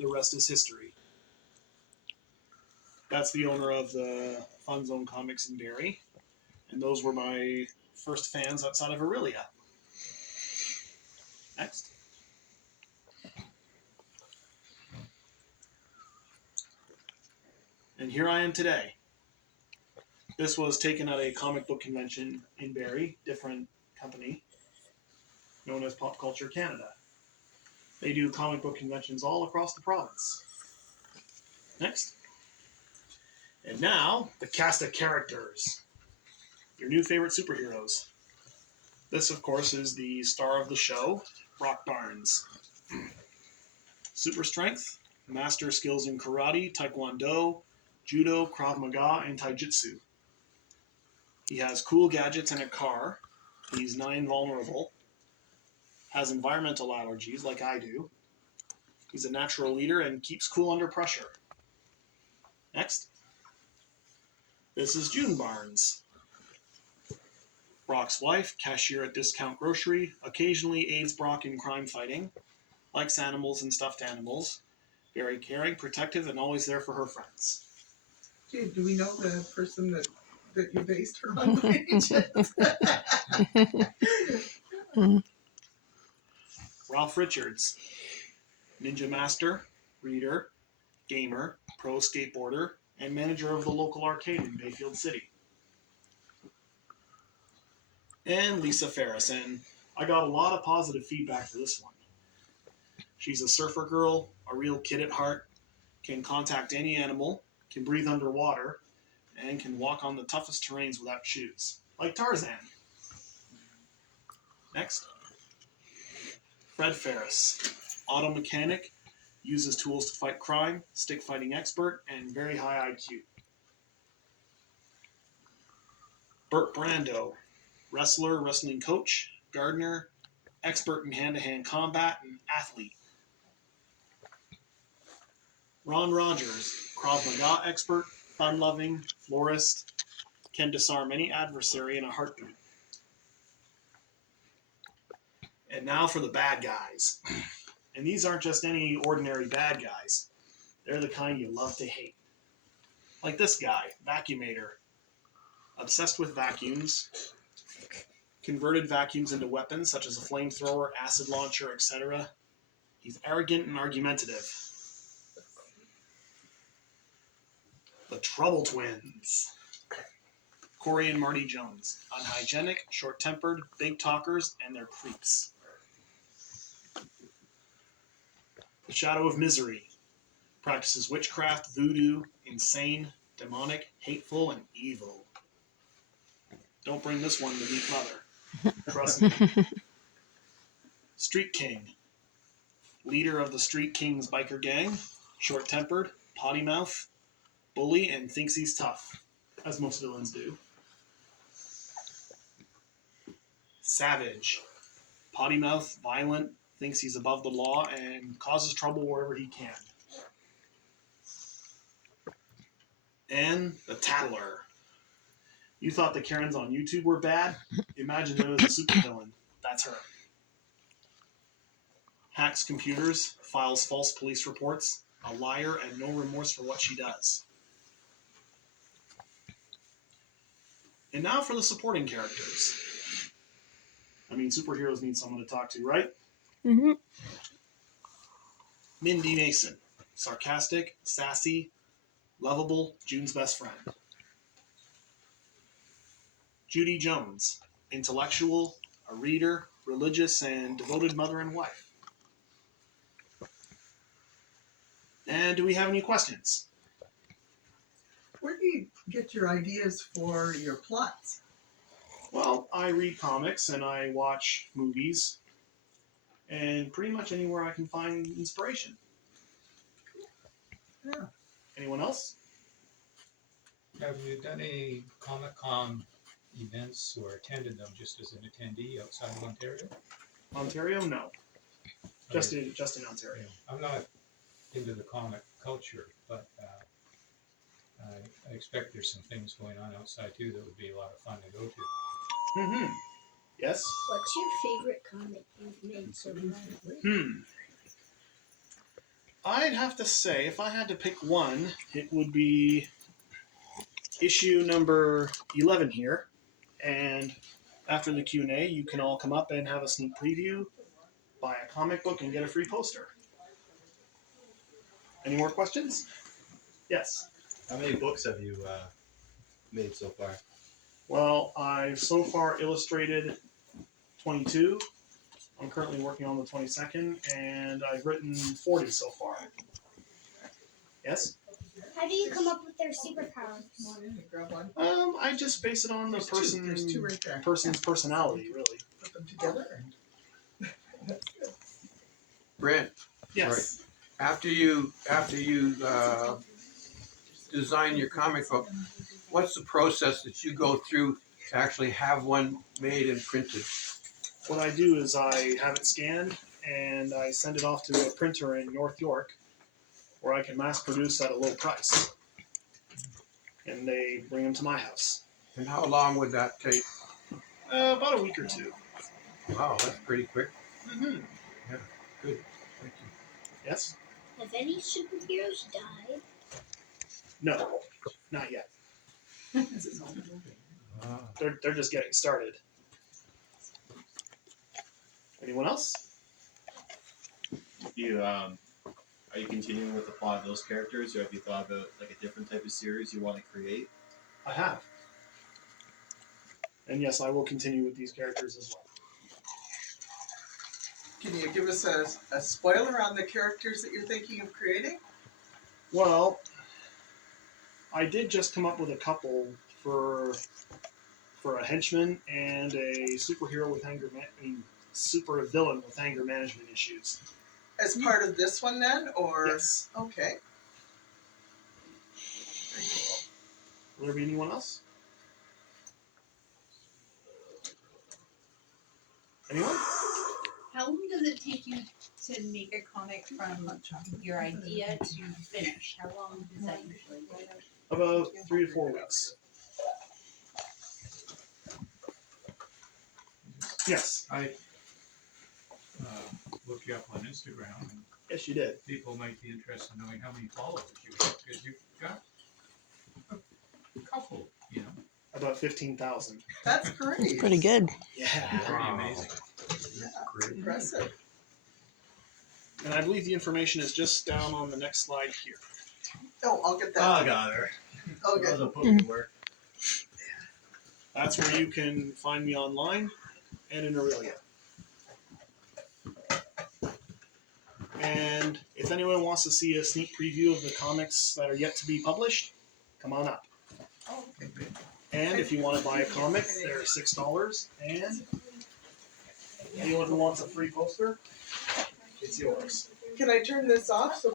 the rest is history. That's the owner of the Fun Zone Comics in Barrie, and those were my first fans outside of Aurelia. Next. And here I am today. This was taken at a comic book convention in Barrie, different company, known as Pop Culture Canada. They do comic book conventions all across the province. Next. And now, the cast of characters. Your new favorite superheroes. This, of course, is the star of the show, Brock Barnes. Super strength, master skills in karate, taekwondo, judo, krav maga, and taijutsu. He has cool gadgets and a car. He's nigh invulnerable. Has environmental allergies, like I do. He's a natural leader and keeps cool under pressure. Next. This is June Barnes. Brock's wife, cashier at Discount Grocery, occasionally aids Brock in crime fighting, likes animals and stuffed animals, very caring, protective, and always there for her friends. Gee, do we know the person that you based her on wages? Ralph Richards, ninja master, reader, gamer, pro skateboarder, and manager of the local arcade in Bayfield City. And Lisa Ferris, and I got a lot of positive feedback for this one. She's a surfer girl, a real kid at heart, can contact any animal, can breathe underwater, and can walk on the toughest terrains without shoes, like Tarzan. Next. Fred Ferris, auto mechanic, uses tools to fight crime, stick fighting expert, and very high IQ. Burt Brando, wrestler, wrestling coach, gardener, expert in hand-to-hand combat, and athlete. Ron Rogers, Krav Maga expert, fun-loving, florist, can disarm any adversary in a heartbeat. And now for the bad guys. And these aren't just any ordinary bad guys. They're the kind you love to hate. Like this guy, Vacuumator. Obsessed with vacuums. Converted vacuums into weapons such as a flamethrower, acid launcher, etc. He's arrogant and argumentative. The Trouble Twins. Corey and Marty Jones. Unhygienic, short-tempered, big talkers, and they're creeps. The Shadow of Misery. Practices witchcraft, voodoo, insane, demonic, hateful, and evil. Don't bring this one to Meek Mother. Trust me. Street King. Leader of the Street Kings biker gang. Short-tempered, potty mouth, bully, and thinks he's tough, as most villains do. Savage. Potty mouth, violent, thinks he's above the law, and causes trouble wherever he can. And the Tattler. You thought the Karens on YouTube were bad? Imagine them as a supervillain. That's her. Hacks computers, files false police reports, a liar, and no remorse for what she does. And now for the supporting characters. I mean, superheroes need someone to talk to, right? Mm-hmm. Mindy Mason. Sarcastic, sassy, lovable, June's best friend. Judy Jones. Intellectual, a reader, religious, and devoted mother and wife. And do we have any questions? Where do you get your ideas for your plots? Well, I read comics and I watch movies and pretty much anywhere I can find inspiration. Yeah. Anyone else? Have you done any Comic-Con events or attended them just as an attendee outside of Ontario? Ontario? No. Just in Ontario. I'm not into the comic culture, but I expect there's some things going on outside too that would be a lot of fun to go to. Mm-hmm. Yes? What's your favorite comic you've made so far? I'd have to say, if I had to pick one, it would be issue number 11 here. And after the Q&A, you can all come up and have a sneak preview, buy a comic book, and get a free poster. Any more questions? Yes. How many books have you made so far? Well, I've so far illustrated 22. I'm currently working on the 22nd, and I've written 40 so far. Yes? How do you come up with their superpowers? Come on in and grab one. I just base it on the There's two right there. person's personality, really. Put them together. And that's good. Brent, Yes. after you design your comic book, what's the process that you go through to actually have one made and printed? What I do is I have it scanned and I send it off to a printer in North York where I can mass produce at a low price. And they bring them to my house. And how long would that take? About a week or two. Wow, that's pretty quick. Mm-hmm. Good. Thank you. Yes? Have any superheroes died? No, not yet. Ah. They're just getting started. Anyone else? Are you continuing with the plot of those characters, or have you thought about like a different type of series you want to create? I have. And yes, I will continue with these characters as well. Can you give us a spoiler on the characters that you're thinking of creating? Well, I did just come up with a couple for a henchman and a superhero with super villain with anger management issues. As part of this one then, or? Yes. Okay. Will there be anyone else? Anyone? How long does it take you to make a comic from your idea to finish? How long does that usually take? About 3 to 4 weeks. Yes. I looked you up on Instagram, and Yes, you did. people might be interested in knowing how many followers you have, because you've got a couple, you know. About 15,000. That's great. Pretty good. Yeah. Pretty Wow. amazing. Great. Impressive. And I believe the information is just down on the next slide here. Oh, I'll get that. Oh, got her. Okay. That was a put me to work. That's where you can find me online and in Aurelia. And if anyone wants to see a sneak preview of the comics that are yet to be published, come on up. Oh, okay, good. And if you want to buy a comic, they're $6. And anyone who wants a free poster, it's yours. Can I turn this off so